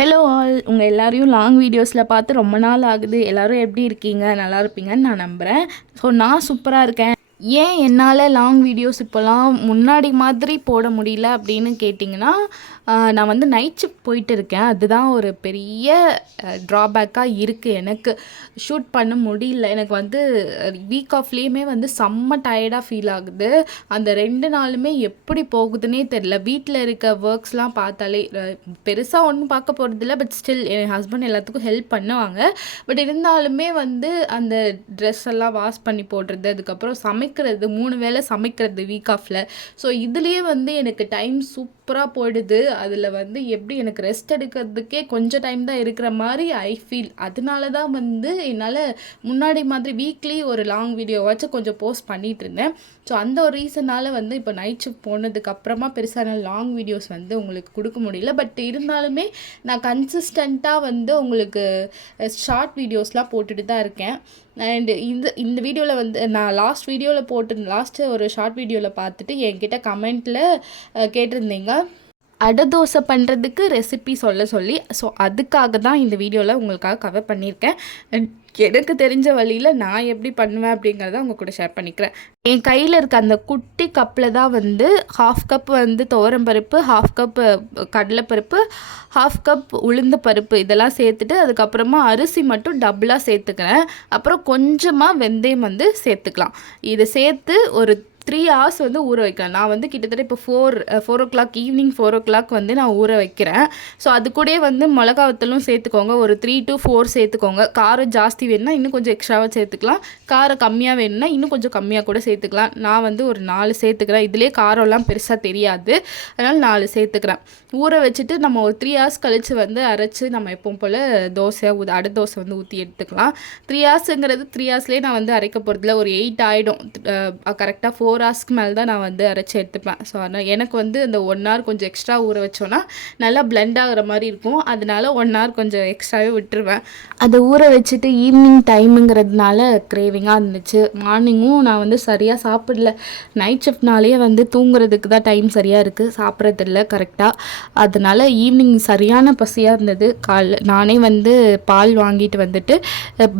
Hello all, உங்கள் எல்லாரையும் long வீடியோஸில் பார்த்து ரொம்ப நாள் ஆகுது. எல்லோரும் எப்படி இருக்கீங்க? நல்லா இருப்பீங்கன்னு நான் நம்புகிறேன். ஸோ நான் சூப்பராக இருக்கேன். ஏன் என்னால் லாங் வீடியோஸ் இப்போலாம் முன்னாடி மாதிரி போட முடியல அப்படின்னு கேட்டிங்கன்னா, நான் வந்து நைட் ஷிஃப்ட் போயிட்டு இருக்கேன். அதுதான் ஒரு பெரிய ட்ராபேக்காக இருக்குது. எனக்கு ஷூட் பண்ண முடியல. எனக்கு வந்து வீக் ஆஃப்லேயுமே வந்து செம்ம டயர்டாக ஃபீல் ஆகுது. அந்த 2 நாளுமே எப்படி போகுதுன்னே தெரில. வீட்டில் இருக்க ஒர்க்ஸ்லாம் பார்த்தாலே பெருசாக ஒன்றும் பார்க்க போகிறதில்ல. பட் ஸ்டில் என் ஹஸ்பண்ட் எல்லாத்துக்கும் ஹெல்ப் பண்ணுவாங்க. பட் இருந்தாலுமே வந்து அந்த ட்ரெஸ் எல்லாம் வாஷ் பண்ணி போடுறது, அதுக்கப்புறம் சமைக்கிறது 3 வேளை சமைக்கிறது வீக் ஆஃபில். ஸோ இதுலேயே வந்து எனக்கு டைம் சூப்பராக போயிடுது. அதில் வந்து எப்படி எனக்கு ரெஸ்ட் எடுக்கிறதுக்கே கொஞ்சம் டைம் தான் இருக்கிற மாதிரி ஐ ஃபீல். அதனால தான் வந்து என்னால் முன்னாடி மாதிரி வீக்லி ஒரு லாங் வீடியோவாச்சும் கொஞ்சம் போஸ்ட் பண்ணிகிட்டு இருந்தேன். ஸோ அந்த ஒரு ரீசனால் வந்து இப்போ நைட் ஷிஃப்ட் போனதுக்கப்புறமா பெருசான லாங் வீடியோஸ் வந்து உங்களுக்கு கொடுக்க முடியல. பட் இருந்தாலுமே நான் கன்சிஸ்டண்ட்டாக வந்து உங்களுக்கு ஷார்ட் வீடியோஸ்லாம் போட்டுட்டு தான் இருக்கேன். அண்ட் இந்த வீடியோவில் வந்து நான் லாஸ்ட்டு ஒரு ஷார்ட் வீடியோவில் பார்த்துட்டு என்கிட்ட கமெண்ட்டில் கேட்டிருந்தீங்க அடை தோசை பண்ணுறதுக்கு ரெசிபி சொல்ல சொல்லி. ஸோ அதுக்காக தான் இந்த வீடியோவில் உங்களுக்காக கவர் பண்ணியிருக்கேன். எனக்கு தெரிஞ்ச வழியில் நான் எப்படி பண்ணுவேன் அப்படிங்கிறத உங்கள் கூட ஷேர் பண்ணிக்கிறேன். என் கையில் இருக்க அந்த குட்டி கப்பில் தான் வந்து 1/2 கப் வந்து துவரம்பருப்பு, 1/2 கப் கடலைப்பருப்பு, 1/2 கப் உளுந்து பருப்பு இதெல்லாம் சேர்த்துட்டு அதுக்கப்புறமா அரிசி மட்டும் டபுளாக சேர்த்துக்கிறேன். அப்புறம் கொஞ்சமாக வெந்தயம் வந்து சேர்த்துக்கலாம். இதை சேர்த்து ஒரு 3 hours வந்து ஊற வைக்கிறேன். நான் வந்து கிட்டத்தட்ட இப்போ 4 o'clock ஈவினிங் 4 o'clock வந்து நான் ஊற வைக்கிறேன். ஸோ அது கூட வந்து மிளகா வத்தலும் சேர்த்துக்கோங்க. ஒரு 3 to 4 சேர்த்துக்கோங்க. காரம் ஜாஸ்தி வேணும்னா இன்னும் கொஞ்சம் எக்ஸ்ட்ராவாக சேர்த்துக்கலாம். காரம் கம்மியாக வேணும்னா இன்னும் கொஞ்சம் கம்மியாக கூட சேர்த்துக்கலாம். நான் வந்து ஒரு 4 சேர்த்துக்கிறேன். இதிலே காரம்லாம் பெருசாக தெரியாது, அதனால் 4 சேர்த்துக்கிறேன். ஊற வச்சுட்டு நம்ம ஒரு 3 hours கழித்து வந்து அரைச்சி நம்ம எப்பவும் போல் அடை தோசை வந்து ஊற்றி எடுத்துக்கலாம். 3 hoursங்கிறது 3 hoursலேயே நான் வந்து அரைக்க போகிறதுல ஒரு 8 ஆகிடும். கரெக்டாக 4 hours மேலே தான் நான் வந்து அரைச்சி எடுத்துப்பேன். ஸோ அதனால் எனக்கு வந்து அந்த 1 hour கொஞ்சம் எக்ஸ்ட்ரா ஊற வச்சோன்னா நல்லா பிளெண்ட் ஆகிற மாதிரி இருக்கும். அதனால 1 hour கொஞ்சம் எக்ஸ்ட்ராவே விட்டுருவேன். அதை ஊற வச்சுட்டு ஈவினிங் டைமுங்கிறதுனால கிரேவிங்காக இருந்துச்சு. மார்னிங்கும் நான் வந்து சரியாக சாப்பிடல. நைட் ஷிஃப்ட்னாலே வந்து தூங்குறதுக்கு தான் டைம் சரியாக இருக்குது, சாப்பிட்றதில்ல கரெக்டாக. அதனால் ஈவினிங் சரியான பசியாக இருந்தது. நானே வந்து பால் வாங்கிட்டு வந்துட்டு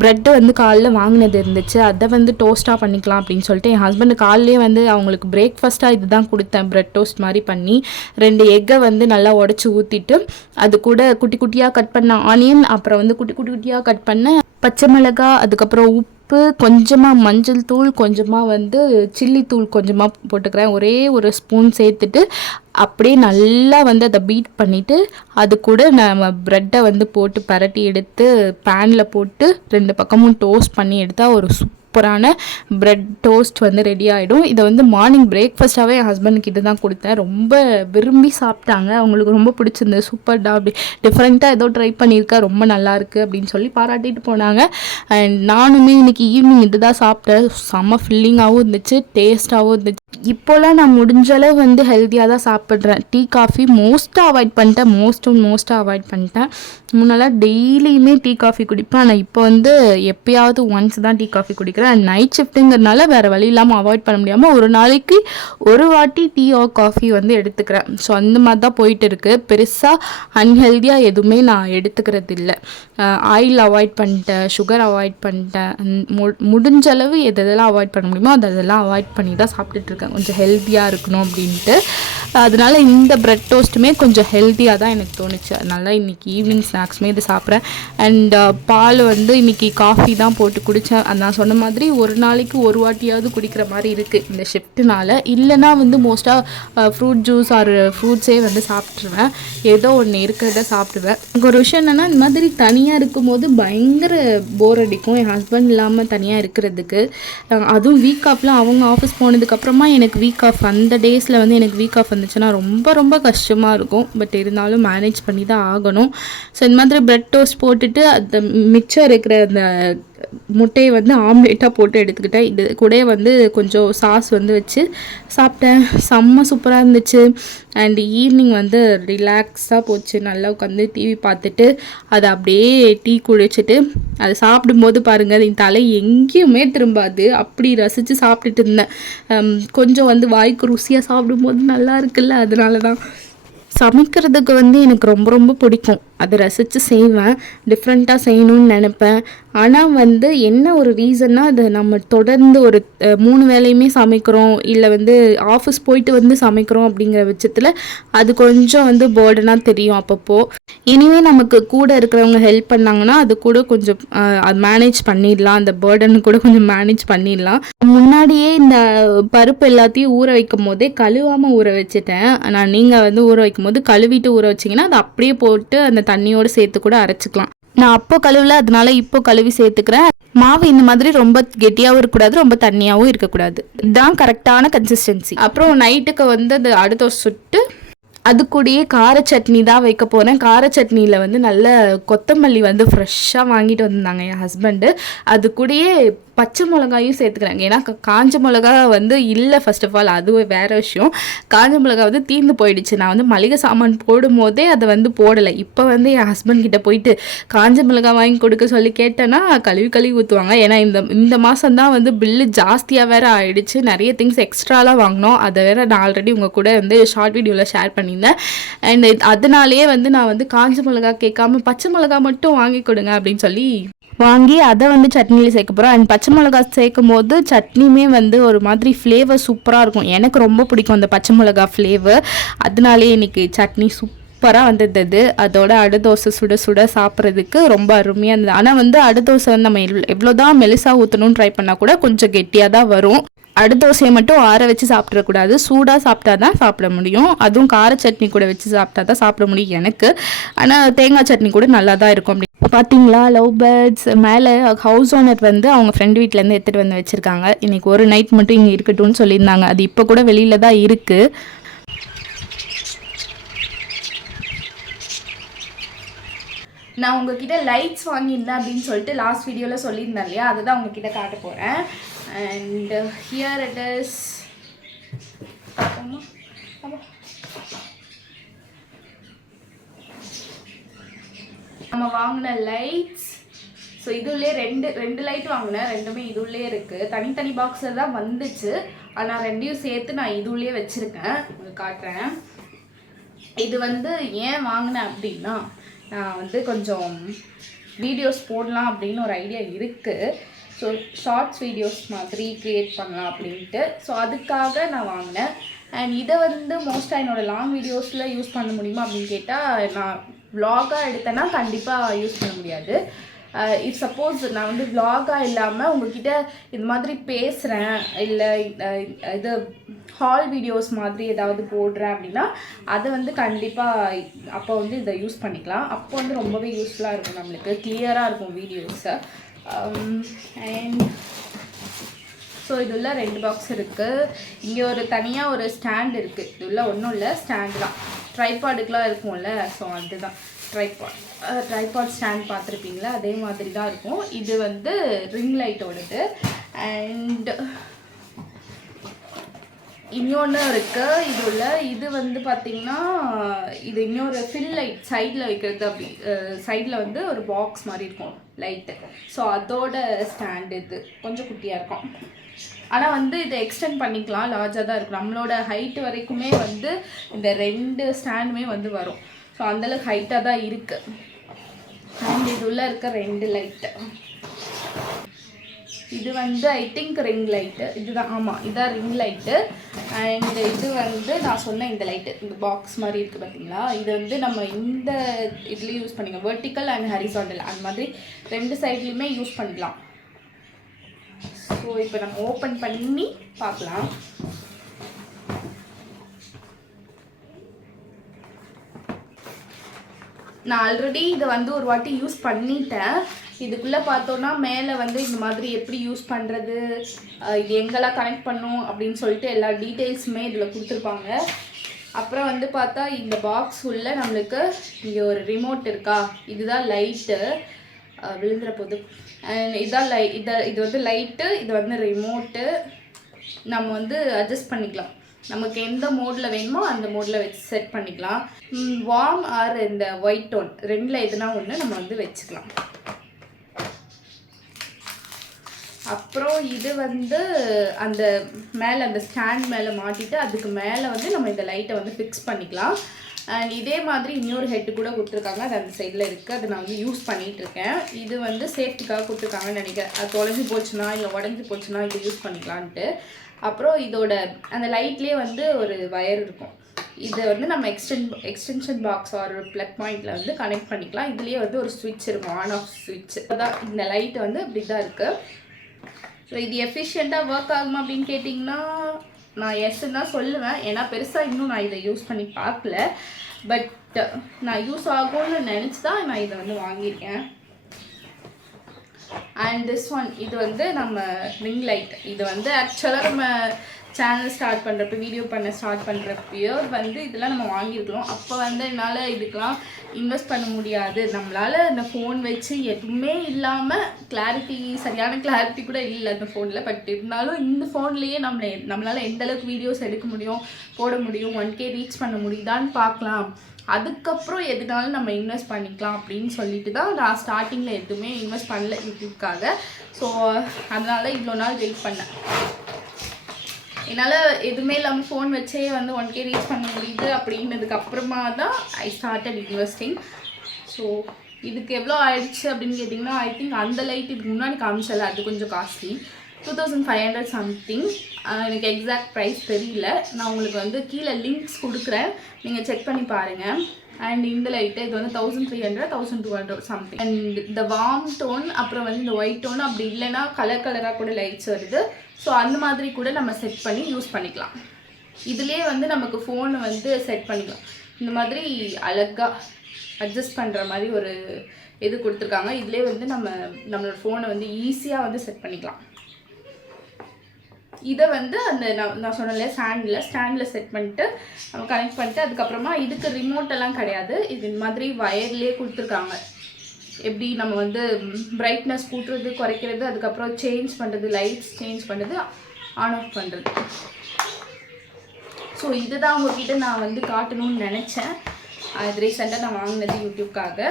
ப்ரெட்டு வந்து காலைல வாங்கினது இருந்துச்சு. அதை வந்து டோஸ்ட்டாக பண்ணிக்கலாம் அப்படின்னு சொல்லிட்டு என் ஹஸ்பண்டு காலையிலே வந்து அவங்களுக்கு பிரேக்ஃபாஸ்ட்டாக இது தான் கொடுத்தேன். ப்ரெட் டோஸ்ட் மாதிரி பண்ணி 2 எக்கை வந்து நல்லா உடச்சி ஊற்றிட்டு அது கூட குட்டி குட்டியாக கட் பண்ண ஆனியன், அப்புறம் வந்து குட்டி குட்டியாக கட் பண்ண பச்சை மிளகாய், அதுக்கப்புறம் உப்பு, கொஞ்சமாக மஞ்சள் தூள், கொஞ்சமாக வந்து சில்லி தூள் கொஞ்சமாக போட்டுக்கிறேன். ஒரே ஒரு ஸ்பூன் சேர்த்துட்டு அப்படியே நல்லா வந்து அதை பீட் பண்ணிவிட்டு அது கூட நம்ம ப்ரெட்டை வந்து போட்டு பரட்டி எடுத்து பேனில் போட்டு 2 பக்கமும் டோஸ்ட் பண்ணி எடுத்தால் ஒரு சூப்பரான ப்ரெட் டோஸ்ட் வந்து ரெடி ஆகிடும். இதை வந்து மார்னிங் பிரேக்ஃபாஸ்ட்டாகவே என் ஹஸ்பண்ட்கிட்ட தான் கொடுத்தேன். ரொம்ப விரும்பி சாப்பிட்டாங்க. அவங்களுக்கு ரொம்ப பிடிச்சிருந்தது. சூப்பர்டா, அப்படி டிஃப்ரெண்ட்டாக ஏதோ ட்ரை பண்ணியிருக்கேன், ரொம்ப நல்லாயிருக்கு அப்படின்னு சொல்லி பாராட்டிட்டு போனாங்க. அண்ட் நானுமே இன்றைக்கி ஈவினிங் இது தான் சாப்பிட்டேன். செம்ம ஃபில்லிங்காகவும் இருந்துச்சு, டேஸ்ட்டாகவும் இருந்துச்சு. இப்போலாம் நான் முடிஞ்சளவு வந்து ஹெல்த்தியாக தான் சாப்பிட்றேன். டீ காஃபி மோஸ்ட்டாக அவாய்ட் பண்ணிட்டேன். முன்னெல்லாம் டெய்லியுமே டீ காஃபி குடிப்பேன். ஆனால் இப்போ வந்து எப்போயாவது ஒன்ஸ் தான் டீ காஃபி குடிக்கிறேன். நைட் ஷிஃப்ட்டுங்கிறதுனால வேறு வழி இல்லாமல் அவாய்ட் பண்ண முடியாமல் ஒரு நாளைக்கு ஒரு வாட்டி டீ ஆர் காஃபி வந்து எடுத்துக்கிறேன். ஸோ அந்த மாதிரி தான் போயிட்டு இருக்குது. பெருசாக அன்ஹெல்தியாக எதுவுமே நான் எடுத்துக்கிறது இல்லை. ஆயில் அவாய்ட் பண்ணிட்டேன், சுகர் அவாய்ட் பண்ணிட்டேன். முடிஞ்சளவு எதெல்லாம் அவாய்ட் பண்ண முடியுமோ அதெல்லாம் அவாய்ட் பண்ணி தான் சாப்பிட்டுட்ருக்கேன், கொஞ்சம் ஹெல்த்தியாக இருக்கணும் அப்படின்ட்டு. அதனால் இந்த ப்ரெட் டோஸ்ட்டுமே கொஞ்சம் ஹெல்த்தியாக தான் எனக்கு தோணுச்சு. அதனால் இன்றைக்கி ஈவினிங் ஸ்நாக்ஸுமே இது சாப்பிட்றேன். அண்ட் பால் வந்து இன்றைக்கி காஃபி தான் போட்டு குடித்தேன். நான் சொன்ன மாதிரி ஒரு நாளைக்கு ஒரு வாட்டியாவது குடிக்கிற மாதிரி இருக்குது இந்த ஷிஃப்ட்டுனால. இல்லைனா வந்து மோஸ்ட்டாக ஃப்ரூட் ஜூஸ் ஆர் ஃப்ரூட்ஸே வந்து சாப்பிட்ருவேன். ஏதோ ஒன்று இருக்கிறத சாப்பிடுவேன். ஒரு விஷயம் என்னென்னா, இந்த மாதிரி தனியாக இருக்கும்போது பயங்கர போர் அடிக்கும் என் ஹஸ்பண்ட் இல்லாமல் தனியாக இருக்கிறதுக்கு. அதுவும் வீக் ஆஃப்லாம் அவங்க ஆஃபீஸ் போனதுக்கப்புறமா எனக்கு வீக் ஆஃப், அந்த டேஸில் வந்து எனக்கு வீக் ஆஃப் வந்துச்சுன்னா ரொம்ப ரொம்ப கஷ்டமாக இருக்கும். பட் இருந்தாலும் மேனேஜ் பண்ணி தான் ஆகணும். ஸோ இந்த மாதிரி ப்ரெட் டோஸ்ட் போட்டுட்டு அந்த மிச்சம் இருக்கிற அந்த முட்டையை வந்து ஆம்லேட்டாக போட்டு எடுத்துக்கிட்டேன். இது கூட வந்து கொஞ்சம் சாஸ் வந்து வச்சு சாப்பிட்டேன். செம்ம சூப்பராக இருந்துச்சு. அண்ட் ஈவினிங் வந்து ரிலாக்ஸாக போச்சு. நல்லா உட்காந்து டிவி பார்த்துட்டு அதை அப்படியே டீ குடிச்சிட்டு அதை சாப்பிடும்போது பாருங்கள், என் தலை எங்கேயுமே திரும்பாது, அப்படி ரசித்து சாப்பிட்டுட்டு இருந்தேன். கொஞ்சம் வந்து வாய்க்கு ருசியாக சாப்பிடும்போது நல்லா இருக்குல்ல, அதனால தான். சமைக்கிறதுக்கு வந்து எனக்கு ரொம்ப ரொம்ப பிடிக்கும். அதை ரசித்து செய்வேன். டிஃப்ரெண்ட்டாக செய்யணும்னு நினப்பேன். ஆனால் வந்து என்ன ஒரு ரீசன்னா, அது நம்ம தொடர்ந்து ஒரு 3 வேளையுமே சமைக்கிறோம், இல்லை வந்து ஆஃபீஸ் போயிட்டு வந்து சமைக்கிறோம் அப்படிங்கிற பட்சத்தில் அது கொஞ்சம் வந்து பேர்டனாக தெரியும் அப்பப்போ. இனிமே நமக்கு கூட இருக்கிறவங்க ஹெல்ப் பண்ணாங்கன்னா அது கூட கொஞ்சம் அது மேனேஜ் பண்ணிடலாம், அந்த பேர்டனு கூட கொஞ்சம் மேனேஜ் பண்ணிடலாம். முன்னாடியே இந்த பருப்பு எல்லாத்தையும் ஊற வைக்கும் போதே கழுவாமல் ஊற வச்சுட்டேன். நீங்கள் வந்து ஊற வைக்கும் போது கழுவிட்டு ஊற வச்சிங்கன்னா அது அப்படியே போட்டு அந்த தண்ணியோடு சேர்த்து கூட அரைச்சிக்கலாம். நான் அப்போ கழுவல, அதனால இப்போ கழுவி சேர்த்துக்கிறேன். மாவு இந்த மாதிரி ரொம்ப கெட்டியாகவும் இருக்கக்கூடாது, ரொம்ப தண்ணியாகவும் இருக்கக்கூடாது. இதுதான் கரெக்டான கன்சிஸ்டன்சி. அப்புறம் நைட்டுக்கு வந்து அது அடுத்த சுட்டு அது கூடயே கார சட்னி தான் வைக்க போகிறேன். கார சட்னியில் வந்து நல்ல கொத்தமல்லி வந்து ஃப்ரெஷ்ஷாக வாங்கிட்டு வந்திருந்தாங்க என் ஹஸ்பண்டு. அது கூடயே பச்சை மிளகாயும் சேர்த்துக்கிறாங்க. ஏன்னா காஞ்ச மிளகா வந்து இல்லை, ஃபர்ஸ்ட் ஆஃப் ஆல் அது வேறு விஷயம். காஞ்ச மிளகா வந்து தீர்ந்து போயிடுச்சு. நான் வந்து மளிகை சாமான் போடும் போதே அதை வந்து போடலை. இப்போ வந்து என் ஹஸ்பண்ட் கிட்ட போயிட்டு காஞ்ச மிளகா வாங்கி கொடுக்க சொல்லி கேட்டேன்னா கழுவி ஊற்றுவாங்க. ஏன்னா இந்த மாதம் தான் வந்து பில்லு ஜாஸ்தியாக வேறு ஆகிடுச்சு. நிறைய திங்ஸ் எக்ஸ்ட்ராலாம் வாங்கினோம். அதை வேறு நான் ஆல்ரெடி உங்கள் கூட வந்து ஷார்ட் வீடியோவில் ஷேர் பண்ணியிருந்தேன். அண்ட் அதனாலேயே வந்து நான் வந்து காஞ்ச மிளகா கேட்காம பச்சை மிளகா மட்டும் வாங்கி கொடுங்க அப்படின்னு சொல்லி வாங்கி அதை வந்து சட்னியில் சேர்க்க போகிறோம். அண்ட் பச்சை மிளகா சேர்க்கும் போது சட்னியுமே வந்து ஒரு மாதிரி ஃப்ளேவர் சூப்பராக இருக்கும். எனக்கு ரொம்ப பிடிக்கும் அந்த பச்சை மிளகா ஃப்ளேவர். அதனாலே இன்றைக்கி சட்னி சூப்பராக வந்தது. அதோட அடுதோசை சுட சுட சாப்பிட்றதுக்கு ரொம்ப அருமையாக இருந்தது. ஆனால் வந்து அடுதோசை வந்து நம்ம எவ்வளோதான் மெலிசாக ஊற்றணும்னு ட்ரை பண்ணால் கூட கொஞ்சம் கெட்டியாக தான் வரும். அடுதோசையை மட்டும் ஆற வச்சு சாப்பிட்றக்கூடாது, சூடாக சாப்பிட்டா தான் சாப்பிட முடியும். அதுவும் கார சட்னி கூட வச்சு சாப்பிட்டா தான் சாப்பிட முடியும் எனக்கு. ஆனால் தேங்காய் சட்னி கூட நல்லா தான் இருக்கும். அப்படி பார்த்தீங்களா, லவ் பேர்ட்ஸ் மேலே ஹவுஸ் ஓனர் வந்து அவங்க ஃப்ரெண்ட் வீட்டிலேருந்து எடுத்துகிட்டு வந்து வச்சுருக்காங்க. இன்றைக்கி ஒரு நைட் மட்டும் இங்கே இருக்கட்டும்னு சொல்லியிருந்தாங்க. அது இப்போ கூட வெளியில் தான் இருக்குது. நான் உங்ககிட்ட லைட்ஸ் வாங்கியிருந்தேன் அப்படின்னு சொல்லிட்டு லாஸ்ட் வீடியோவில் சொல்லியிருந்தேன் இல்லையா, அதுதான் உங்ககிட்ட காட்ட போகிறேன். And here it is. நம்ம வாங்கின லைட்ஸ். ஸோ இதுலேயே ரெண்டு லைட் வாங்கினேன். ரெண்டுமே இதுலேயே இருக்குது. தனித்தனி பாக்ஸில் தான் வந்துச்சு. ஆனால் ரெண்டையும் சேர்த்து நான் இதுலேயே வச்சுருக்கேன். உங்களுக்கு காட்டுறேன். இது வந்து ஏன் வாங்கினேன் அப்படின்னா, நான் வந்து கொஞ்சம் வீடியோஸ் போடலாம் அப்படின்னு ஒரு ஐடியா இருக்குது. ஸோ ஷார்ட்ஸ் வீடியோஸ் மாதிரி க்ரியேட் பண்ணலாம் அப்படின்ட்டு. ஸோ அதுக்காக நான் வாங்கினேன். அண்ட் இதை வந்து மோஸ்ட்டாக என்னோடய லாங் வீடியோஸில் யூஸ் பண்ண முடியுமா அப்படின்னு கேட்டால், நான் vlog-ஆ எடுத்தேன்னா கண்டிப்பாக யூஸ் பண்ண முடியாது. இஃப் சப்போஸ் நான் வந்து vlog-ஆ இல்லாமல் உங்ககிட்ட இது மாதிரி பேசுகிறேன், இல்லை இது ஹால் வீடியோஸ் மாதிரி ஏதாவது போடுறேன் அப்படின்னா அதை வந்து கண்டிப்பாக அப்போ வந்து இதை யூஸ் பண்ணிக்கலாம். அப்போ வந்து ரொம்பவே யூஸ்ஃபுல்லாக இருக்கும், நம்மளுக்கு கிளியராக இருக்கும் வீடியோஸை. அண்ட் ஸோ இதுள்ள 2 பாக்ஸ் இருக்குது. இங்கே ஒரு தனியாக ஒரு ஸ்டாண்ட் இருக்குது. இதுள்ள ஒன்றும் இல்லை, ஸ்டாண்டு தான். ட்ரைபாடுக்கெலாம் இருக்கும்ல, ஸோ அதுதான் ட்ரைபாட் ஸ்டாண்ட் பார்த்துருப்பீங்களா, அதே மாதிரி தான் இருக்கும். இது வந்து ரிங் லைட்டோடது. அண்ட் இன்னொன்று இருக்குது. இது வந்து பார்த்திங்கன்னா இது இன்னொரு ஃபில் லைட் சைடில் வைக்கிறது. அப்படி சைடில் வந்து ஒரு பாக்ஸ் மாதிரி இருக்கும் லைட்டு. ஸோ அதோட ஸ்டாண்டு இது கொஞ்சம் குட்டியாக இருக்கும். ஆனால் வந்து இதை எக்ஸ்டெண்ட் பண்ணிக்கலாம், லார்ஜாக தான் இருக்கும். நம்மளோட ஹைட்டு வரைக்குமே வந்து இந்த 2 ஸ்டாண்டுமே வந்து வரும். ஸோ அந்தளவுக்கு ஹைட்டாக தான் இருக்குது. அண்ட் இது உள்ளே இருக்க 2 லைட்டு. இது வந்து ஐ திங்க் ரிங் லைட்டு. இதுதான், ஆமாம் இதான் ரிங் லைட்டு. அண்ட் இது வந்து நான் சொன்ன இந்த லைட்டு, இந்த பாக்ஸ் மாதிரி இருக்குது பார்த்தீங்களா, இது வந்து நம்ம இந்த இதுலேயும் யூஸ் பண்ணிக்கலாம். வெர்டிக்கல் அண்ட் ஹரிசாண்டல் அந்த மாதிரி 2 சைட்லேயுமே யூஸ் பண்ணிக்கலாம். ஸோ இப்போ நம்ம ஓப்பன் பண்ணி பார்க்கலாம். நான் ஆல்ரெடி இதை வந்து ஒரு வாட்டி யூஸ் பண்ணிட்டேன். இதுக்குள்ளே பார்த்தோன்னா மேலே வந்து இந்த மாதிரி எப்படி யூஸ் பண்ணுறது, இது எங்கெல்லாம் கனெக்ட் பண்ணும் அப்படின்னு சொல்லிட்டு எல்லா டீட்டெயில்ஸுமே இதில் கொடுத்துருப்பாங்க. அப்புறம் வந்து பார்த்தா இந்த பாக்ஸ் உள்ள நம்மளுக்கு இங்கே ஒரு ரிமோட் இருக்கா, இதுதான் லைட்டு, விழுந்துற போது. அண்ட் இதான் இது வந்து லைட்டு, இது வந்து ரிமோட்டு. நம்ம வந்து அட்ஜஸ்ட் பண்ணிக்கலாம், நமக்கு எந்த மோடில் வேணுமோ அந்த மோடில் வச்சு செட் பண்ணிக்கலாம். வார்ம் ஆர் இந்த ஒயிட் டோன் 2ல் எதுனா ஒன்று நம்ம வந்து வச்சுக்கலாம். அப்புறம் இது வந்து அந்த மேலே அந்த ஸ்டாண்ட் மேலே மாட்டிட்டு அதுக்கு மேலே வந்து நம்ம இந்த லைட்டை வந்து ஃபிக்ஸ் பண்ணிக்கலாம். அண்ட் இதே மாதிரி இன்னொரு ஹெட்டு கூட கொடுத்துருக்காங்க, அது அந்த சைடில் இருக்குது. அது நான் வந்து யூஸ் பண்ணிகிட்ருக்கேன். இது வந்து சேஃப்டிக்காக கொடுத்துருக்காங்கன்னு நினைக்கிறேன். அது தொலைஞ்சி போச்சுன்னா இல்லை உடஞ்சி போச்சுன்னா இது யூஸ் பண்ணிக்கலான்ட்டு. அப்புறம் இதோட அந்த லைட்லேயே வந்து ஒரு வயர் இருக்கும். இதை வந்து நம்ம எக்ஸ்டென்ஷன் பாக்ஸ் ஒரு ப்ளக் பாயிண்டில் வந்து கனெக்ட் பண்ணிக்கலாம். இதுலேயே வந்து ஒரு ஸ்விட்ச் இருக்கும், ஆன் ஆஃப் ஸ்விட்ச். அதான் இந்த லைட் வந்து இப்படி தான் இருக்குது. ஸோ இது எஃபிஷியண்ட்டாக ஒர்க் ஆகுமா அப்படின்னு கேட்டிங்கன்னா நான் எஸ்ன்னு தான் சொல்லுவேன். ஏன்னா பெருசாக இன்னும் நான் இதை யூஸ் பண்ணி பார்க்கல. பட் நான் யூஸ் ஆகும்னு நினச்சி தான் நான் இதை வந்து வாங்கியிருக்கேன். அண்ட் திஸ் ஒன், இது வந்து நம்ம ரிங் லைட். இது வந்து ஆக்சுவலாக நம்ம சேனல் ஸ்டார்ட் பண்ணுறப்ப, வீடியோ பண்ண ஸ்டார்ட் பண்ணுறப்பயோ வந்து இதெல்லாம் நம்ம வாங்கியிருக்கிறோம். அப்போ வந்து என்னால் இதுக்கெலாம் இன்வெஸ்ட் பண்ண முடியாது. நம்மளால் இந்த ஃபோன் வச்சு எதுவுமே இல்லாமல் சரியான கிளாரிட்டி கூட இல்லை அந்த ஃபோனில். பட் இருந்தாலும் இந்த ஃபோன்லேயே நம்மளால் எந்தளவுக்கு வீடியோஸ் எடுக்க முடியும், போட முடியும், 1K ரீச் பண்ண முடியுதான்னு பார்க்கலாம். அதுக்கப்புறம் எதுனாலும் நம்ம இன்வெஸ்ட் பண்ணிக்கலாம் அப்படின்னு சொல்லிட்டு தான் நான் ஸ்டார்டிங்கில் எதுவுமே இன்வெஸ்ட் பண்ணல யூடியூப்காக. ஸோ அதனால் இவ்வளோ நாள் வெயிட் பண்ணேன். என்னால் எதுவுமே இல்லாமல் ஃபோன் வச்சே வந்து 1K ரீச் பண்ண முடியுது அப்படின்னதுக்கு அப்புறமா தான் ஐ ஸ்டார்டட் இன்வெஸ்டிங். ஸோ இதுக்கு எவ்வளோ ஆயிடுச்சு அப்படின்னு கேட்டிங்கன்னா, ஐ திங்க் அந்த லைட் இதுக்கு முன்னாடி காமிச்சல அது கொஞ்சம் காஸ்ட்லி, 2500 சம்திங். எனக்கு எக்ஸாக்ட் ப்ரைஸ் தெரியல. நான் உங்களுக்கு வந்து கீழே லிங்க்ஸ் கொடுக்குறேன், நீங்கள் செக் பண்ணி பாருங்கள். அண்ட் இந்த லைட்டு இது வந்து 1300 1200 சம்திங். அண்ட் இந்த வார்ம் டோன் அப்புறம் வந்து இந்த ஒயிட் டோன் அப்படி இல்லைன்னா கலராக கூட லைட்ஸ் வருது. ஸோ அந்த மாதிரி கூட நம்ம செட் பண்ணி யூஸ் பண்ணிக்கலாம். இதுலேயே வந்து நமக்கு ஃபோனை வந்து செட் பண்ணிக்கலாம். இந்த மாதிரி அழகாக அட்ஜஸ்ட் பண்ணுற மாதிரி ஒரு இது கொடுத்துருக்காங்க. இதிலே வந்து நம்மளோட ஃபோனை வந்து ஈஸியாக வந்து செட் பண்ணிக்கலாம். இதை வந்து அந்த நான் சொன்னல ஸ்டாண்டில் செட் பண்ணிட்டு நம்ம கனெக்ட் பண்ணிட்டு அதுக்கப்புறமா இதுக்கு ரிமோட்டெல்லாம் கிடையாது. இது இந்த மாதிரி வயர்லேயே கொடுத்துருக்காங்க. எப்படி நம்ம வந்து பிரைட்னஸ் கூட்டுறது, குறைக்கிறது, அதுக்கப்புறம் சேஞ்ச் பண்ணுறது, லைட்ஸ் சேஞ்ச் பண்ணுறது, ஆன் ஆஃப் பண்ணுறது. ஸோ இதுதான் உங்ககிட்ட நான் வந்து காட்டணும்னு நினச்சேன். அது ரீசெண்டாக நான் வாங்கினது யூடியூப்காக.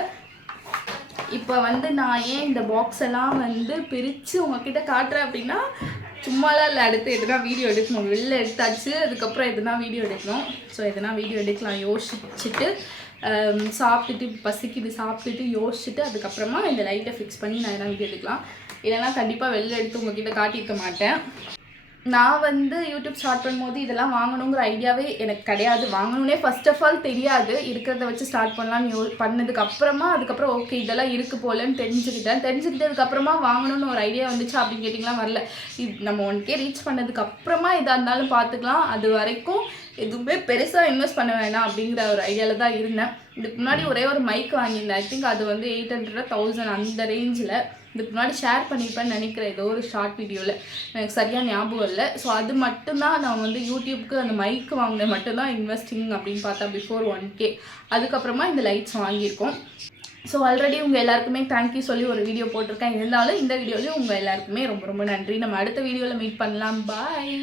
இப்போ வந்து நான் ஏன் இந்த பாக்ஸ் எல்லாம் வந்து பிரித்து உங்ககிட்ட காட்டுறேன் அப்படின்னா, சும்மாலாம் இல்லை, அடுத்து எதுனா வீடியோ எடுக்கணும். வெளில எடுத்தாச்சு, அதுக்கப்புறம் எதுனா வீடியோ எடுக்கணும். ஸோ எதுனா வீடியோ எடுக்கலாம் யோசிச்சுட்டு, சாப்பிட்டுட்டு பசிக்குது சாப்பிட்டுட்டு யோசிச்சுட்டு அதுக்கப்புறமா இந்த லைட்டை ஃபிக்ஸ் பண்ணி நான் எதனா வீடியோ எடுக்கலாம். இல்லைனா கண்டிப்பாக வெளில எடுத்து உங்ககிட்ட காட்டியிருக்க மாட்டேன். நான் வந்து யூடியூப் ஸ்டார்ட் பண்ணும்போது இதெல்லாம் வாங்கணுங்கிற ஐடியாவே எனக்கு கிடையாது. வாங்கணுன்னே ஃபர்ஸ்ட் ஆஃப் ஆல் தெரியாது. இருக்கிறத வச்சு ஸ்டார்ட் பண்ணலான்னு பண்ணதுக்கு அப்புறமா அதுக்கப்புறம் ஓகே இதெல்லாம் இருக்குது போலன்னு தெரிஞ்சுக்கிட்டதுக்கப்புறமா வாங்கணும்னு ஒரு ஐடியா வந்துச்சு அப்படின்னு கேட்டிங்களா, வரல. இது நம்ம 1K ரீச் பண்ணதுக்கு அப்புறமா எதாக இருந்தாலும் பார்த்துக்கலாம். அது வரைக்கும் எதுவுமே பெருசாக இன்வெஸ்ட் பண்ண வேணாம் அப்படிங்கிற ஒரு ஐடியாவில் தான் இருந்தேன். இதுக்கு முன்னாடி ஒரே ஒரு மைக் வாங்கியிருந்தேன். ஐ திங்க் அது வந்து 800 1000 அந்த ரேஞ்சில். இதுக்கு முன்னாடி ஷேர் பண்ணியிருப்பேன்னு நினைக்கிறேன் ஏதோ ஒரு ஷார்ட் வீடியோவில், எனக்கு சரியாக ஞாபகம் இல்லை. ஸோ அது மட்டும்தான் நான் வந்து யூடியூப்க்கு அந்த மைக் வாங்கினது மட்டும்தான் இன்வெஸ்டிங் அப்படின்னு பார்த்தா பிஃபோர் 1K. அதுக்கப்புறமா இந்த லைட்ஸ் வாங்கியிருக்கோம். ஸோ ஆல்ரெடி உங்கள் எல்லாருக்குமே தேங்க்யூ சொல்லி ஒரு வீடியோ போட்டிருக்கேன். இருந்தாலும் இந்த வீடியோலையும் உங்கள் எல்லாருக்குமே ரொம்ப ரொம்ப நன்றி. நம்ம அடுத்த வீடியோவில் மீட் பண்ணலாம். பாய்.